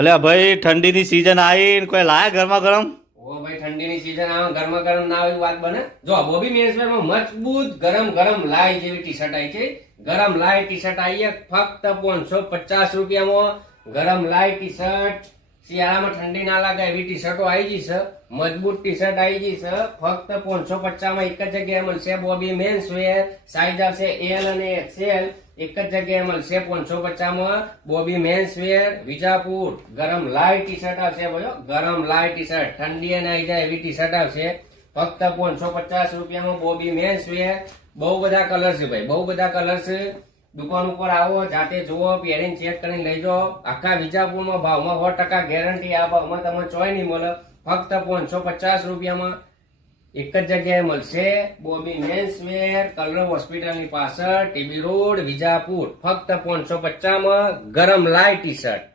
અલ્યા ભાઈ ઠંડીની સીઝન આવી ને કોઈ લાયા ગરમા ગરમ ઓ ભાઈ ઠંડીની સીઝન આવે ગરમા ગરમ ના આવી વાત બને. જો બોબી મેન્સવેરમાં મજબૂત ગરમ ગરમ લાઈ જેવી ટી શર્ટ આવી છે. ગરમ લાઈ ટી શર્ટ આવી ફક્ત 550 રૂપિયામાં. ગરમ લાઈ ટી શર્ટ શિયાળામાં ઠંડી ના લાગે એવી ટી શર્ટો આવી ગઈ છે. મજબૂત ટી શર્ટ આવી ગઈ છે ફક્ત 550 માં એક જ જગ્યાએ મળશે. બોબી મેન્સ વેર સાઈઝ આવશે એલ અને એક્સેલ. એક જ જગ્યાએ મળશે 550 માં. Bobby men's wear Vijapur. ગરમ લાઈ ટી શર્ટ આવશે ભાઈઓ. ગરમ લાઈ ટી શર્ટ ઠંડી અને આવી જાય એવી ટી શર્ટ આવશે ફક્ત 550 રૂપિયામાં. Bobby men's wear. બહુ બધા કલર છે ભાઈ, બહુ બધા કલર છે. દુકાન ઉપર આવો, જાતે જુઓ, પહેરીને ચેક કરીને લઈ જાઓ. આખા વિજાપુરમાં ભાવમાં 100% ગેરંટી. આ ભાવમાં તમને ચોય નહીં મળે. ફક્ત 550 રૂપિયામાં એક જ જગ્યાએ મળશે. બોબી મેન્સ વેર કલર હોસ્પિટલની પાછળ ટીબી રોડ વિજાપુર. ફક્ત 550 માં ગરમ લાઈ ટી શર્ટ.